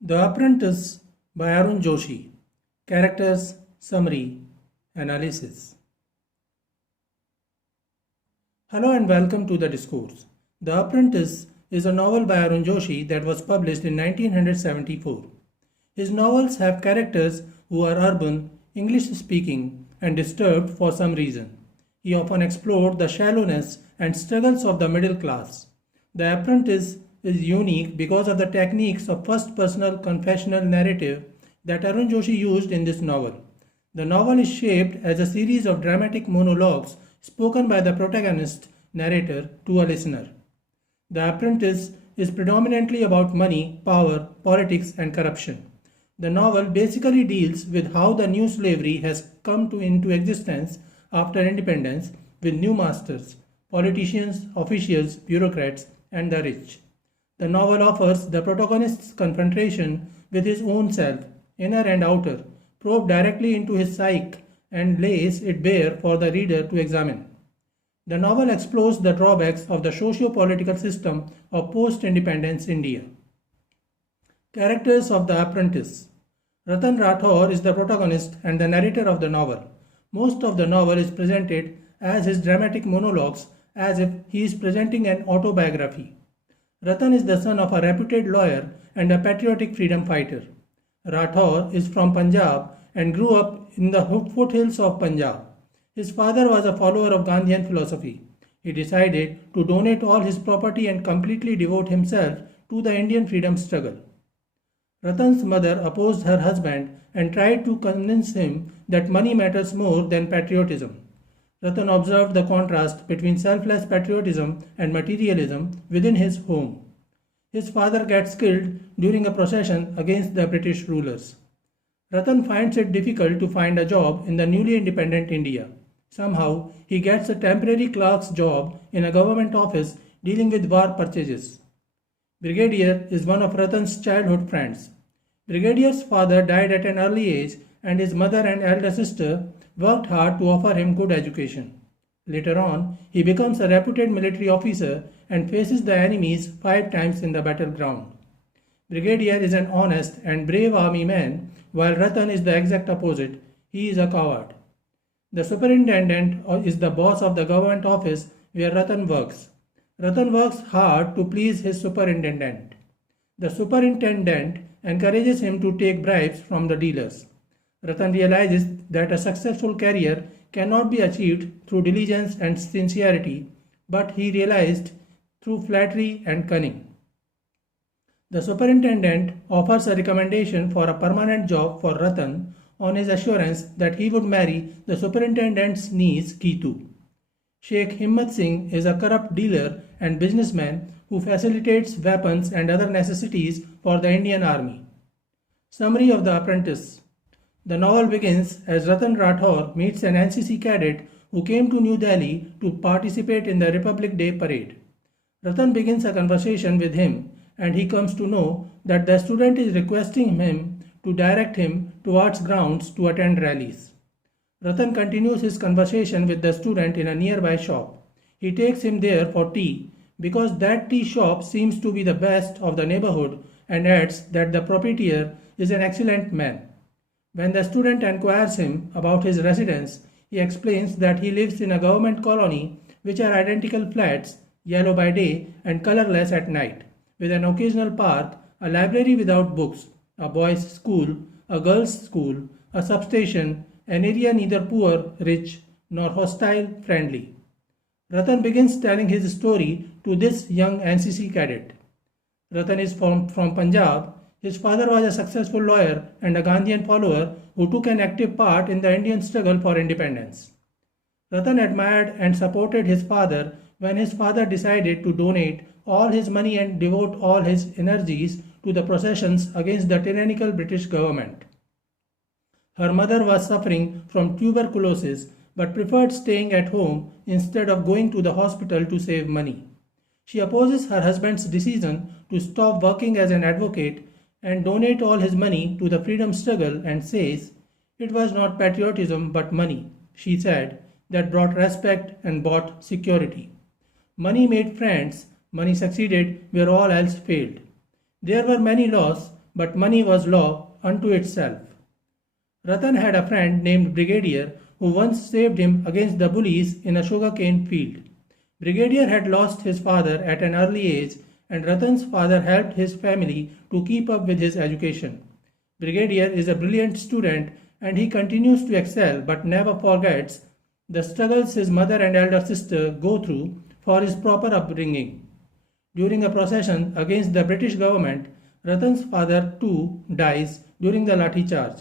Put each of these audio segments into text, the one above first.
The Apprentice by Arun Joshi. Characters, Summary, Analysis. Hello and welcome to the discourse. The Apprentice is a novel by Arun Joshi that was published in 1974. His novels have characters who are urban, English speaking, and disturbed for some reason. He often explored the shallowness and struggles of the middle class. The Apprentice is unique because of the techniques of first-person confessional narrative that Arun Joshi used in this novel. The novel is shaped as a series of dramatic monologues spoken by the protagonist-narrator to a listener. The Apprentice is predominantly about money, power, politics, and corruption. The novel basically deals with how the new slavery has come into existence after independence with new masters, politicians, officials, bureaucrats, and the rich. The novel offers the protagonist's confrontation with his own self, inner and outer, probe directly into his psyche and lays it bare for the reader to examine. The novel explores the drawbacks of the socio-political system of post-independence India. Characters of The Apprentice. Ratan Rathore is the protagonist and the narrator of the novel. Most of the novel is presented as his dramatic monologues as if he is presenting an autobiography. Ratan is the son of a reputed lawyer and a patriotic freedom fighter. Rathore is from Punjab and grew up in the foothills of Punjab. His father was a follower of Gandhian philosophy. He decided to donate all his property and completely devote himself to the Indian freedom struggle. Ratan's mother opposed her husband and tried to convince him that money matters more than patriotism. Ratan observed the contrast between selfless patriotism and materialism within his home. His father gets killed during a procession against the British rulers. Ratan finds it difficult to find a job in the newly independent India. Somehow, he gets a temporary clerk's job in a government office dealing with war purchases. Brigadier is one of Ratan's childhood friends. Brigadier's father died at an early age and his mother and elder sister worked hard to offer him good education. Later on, he becomes a reputed military officer and faces the enemies 5 times in the battleground. Brigadier is an honest and brave army man, while Ratan is the exact opposite. He is a coward. The superintendent is the boss of the government office where Ratan works. Ratan works hard to please his superintendent. The superintendent encourages him to take bribes from the dealers. Ratan realizes that a successful career cannot be achieved through diligence and sincerity, but he realized through flattery and cunning. The superintendent offers a recommendation for a permanent job for Ratan on his assurance that he would marry the superintendent's niece Geetu. Sheikh Himmat Singh is a corrupt dealer and businessman who facilitates weapons and other necessities for the Indian Army. Summary of The Apprentice. The novel begins as Ratan Rathore meets an NCC cadet who came to New Delhi to participate in the Republic Day parade. Ratan begins a conversation with him and he comes to know that the student is requesting him to direct him towards grounds to attend rallies. Ratan continues his conversation with the student in a nearby shop. He takes him there for tea because that tea shop seems to be the best of the neighborhood and adds that the proprietor is an excellent man. When the student inquires him about his residence, he explains that he lives in a government colony which are identical flats, yellow by day and colorless at night, with an occasional park, a library without books, a boys' school, a girls' school, a substation, an area neither poor, rich, nor hostile, friendly. Ratan begins telling his story to this young NCC cadet. Ratan is from Punjab. His father was a successful lawyer and a Gandhian follower who took an active part in the Indian struggle for independence. Ratan admired and supported his father when his father decided to donate all his money and devote all his energies to the processions against the tyrannical British government. Her mother was suffering from tuberculosis but preferred staying at home instead of going to the hospital to save money. She opposes her husband's decision to stop working as an advocate and donate all his money to the freedom struggle and says, "It was not patriotism but money," she said, "that brought respect and bought security. Money made friends, money succeeded where all else failed. There were many laws, but money was law unto itself. Ratan had a friend named Brigadier who once saved him against the bullies in a sugarcane field. Brigadier had lost his father at an early age, and Ratan's father helped his family to keep up with his education. Brigadier is a brilliant student and he continues to excel but never forgets the struggles his mother and elder sister go through for his proper upbringing. During a procession against the British government, Ratan's father too dies during the lathi charge.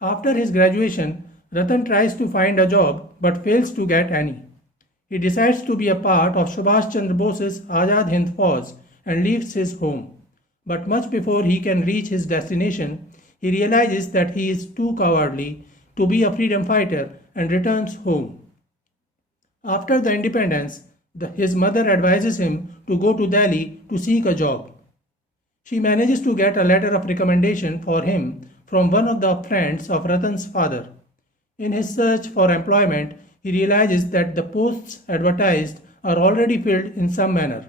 After his graduation, Ratan tries to find a job but fails to get any. He decides to be a part of Subhash Chandra Bose's Azad Hind Fauj and leaves his home. But much before he can reach his destination, he realizes that he is too cowardly to be a freedom fighter and returns home. After the independence, his mother advises him to go to Delhi to seek a job. She manages to get a letter of recommendation for him from one of the friends of Ratan's father. In his search for employment, he realizes that the posts advertised are already filled in some manner.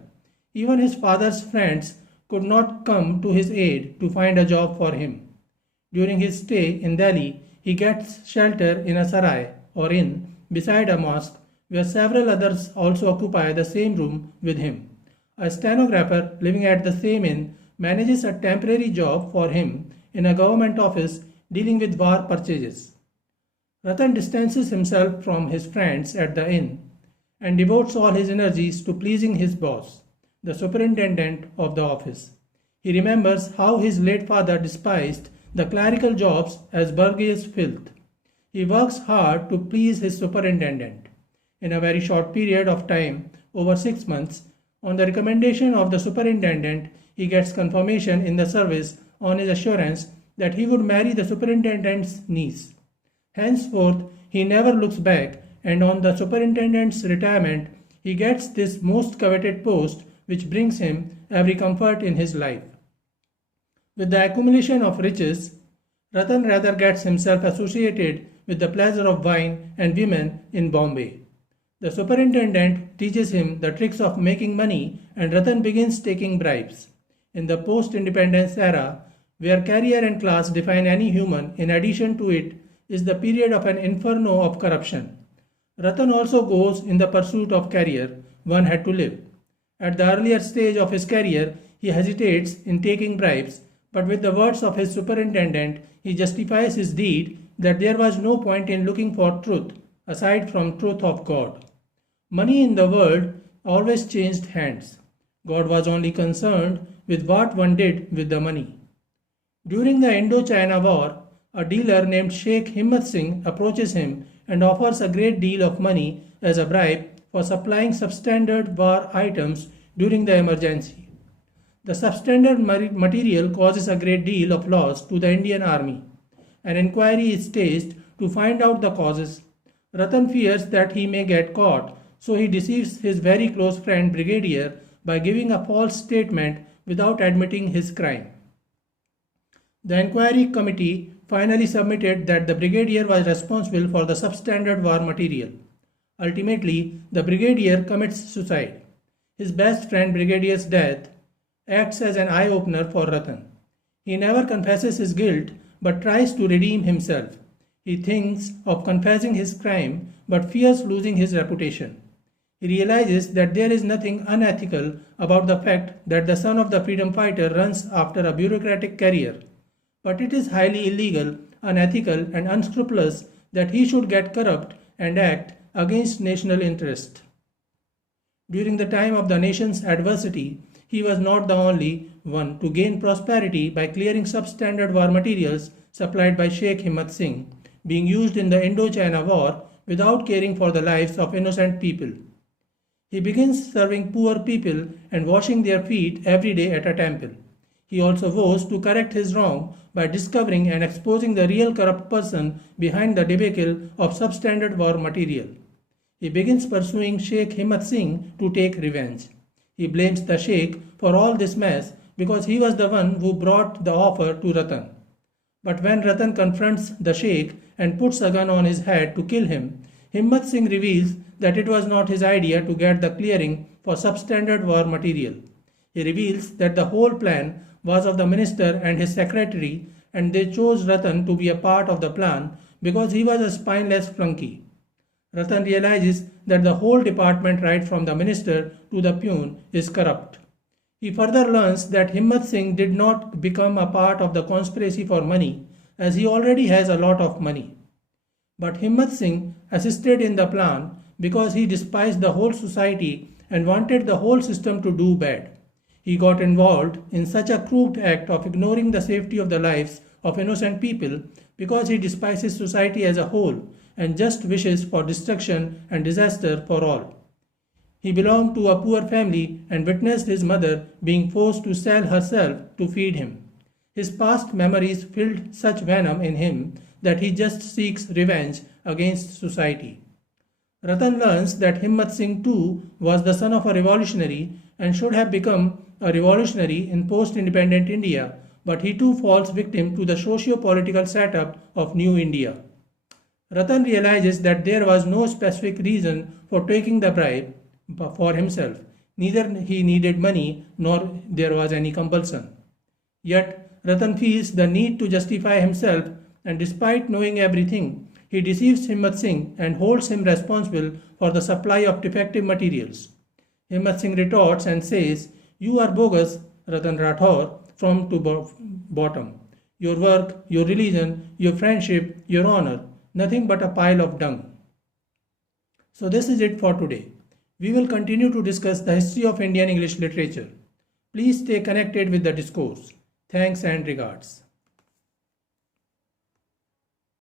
Even his father's friends could not come to his aid to find a job for him. During his stay in Delhi, he gets shelter in a sarai or inn beside a mosque where several others also occupy the same room with him. A stenographer living at the same inn manages a temporary job for him in a government office dealing with war purchases. Ratan distances himself from his friends at the inn and devotes all his energies to pleasing his boss, the superintendent of the office. He remembers how his late father despised the clerical jobs as burgess filth. He works hard to please his superintendent. In a very short period of time, over 6 months, on the recommendation of the superintendent, he gets confirmation in the service on his assurance that he would marry the superintendent's niece. Henceforth, he never looks back, and on the superintendent's retirement, he gets this most coveted post which brings him every comfort in his life. With the accumulation of riches, Ratan rather gets himself associated with the pleasure of wine and women in Bombay. The superintendent teaches him the tricks of making money, and Ratan begins taking bribes. In the post-independence era, where career and class define any human, in addition to it is the period of an inferno of corruption. Ratan also goes in the pursuit of career. One had to live. At the earlier stage of his career, he hesitates in taking bribes, but with the words of his superintendent, he justifies his deed that there was no point in looking for truth aside from truth of God. Money in the world always changed hands. God was only concerned with what one did with the money. During the Indo-China War, a dealer named Sheikh Himmat Singh approaches him and offers a great deal of money as a bribe for supplying substandard war items during the emergency. The substandard material causes a great deal of loss to the Indian army. An inquiry is staged to find out the causes. Ratan fears that he may get caught, so he deceives his very close friend Brigadier by giving a false statement without admitting his crime. The inquiry committee finally submitted that the Brigadier was responsible for the substandard war material. Ultimately, the Brigadier commits suicide. His best friend Brigadier's death acts as an eye-opener for Ratan. He never confesses his guilt but tries to redeem himself. He thinks of confessing his crime but fears losing his reputation. He realizes that there is nothing unethical about the fact that the son of the freedom fighter runs after a bureaucratic career, but it is highly illegal, unethical, and unscrupulous that he should get corrupt and act against national interest. During the time of the nation's adversity, he was not the only one to gain prosperity by clearing substandard war materials supplied by Sheikh Himmat Singh, being used in the Indo-China War without caring for the lives of innocent people. He begins serving poor people and washing their feet every day at a temple. He also vows to correct his wrong by discovering and exposing the real corrupt person behind the debacle of substandard war material. He begins pursuing Sheikh Himmat Singh to take revenge. He blames the Sheikh for all this mess because he was the one who brought the offer to Ratan. But when Ratan confronts the Sheikh and puts a gun on his head to kill him, Himmat Singh reveals that it was not his idea to get the clearing for substandard war material. He reveals that the whole plan was of the minister and his secretary, and they chose Ratan to be a part of the plan because he was a spineless flunky. Ratan realizes that the whole department, right from the minister to the peon, is corrupt. He further learns that Himmat Singh did not become a part of the conspiracy for money, as he already has a lot of money. But Himmat Singh assisted in the plan because he despised the whole society and wanted the whole system to do bad. He got involved in such a crude act of ignoring the safety of the lives of innocent people because he despises society as a whole and just wishes for destruction and disaster for all. He belonged to a poor family and witnessed his mother being forced to sell herself to feed him. His past memories filled such venom in him that he just seeks revenge against society. Ratan learns that Himmat Singh too was the son of a revolutionary and should have become a revolutionary in post-independent India, but he too falls victim to the socio-political setup of New India. Ratan realizes that there was no specific reason for taking the bribe for himself. Neither he needed money nor there was any compulsion. Yet Ratan feels the need to justify himself, and despite knowing everything, he deceives Himmat Singh and holds him responsible for the supply of defective materials. Himmat Singh retorts and says, "You are bogus, Ratan Rathore, from to bottom. Your work, your religion, your friendship, your honor, nothing but a pile of dung." So this is it for today. We will continue to discuss the history of Indian English literature. Please stay connected with the discourse. Thanks and regards.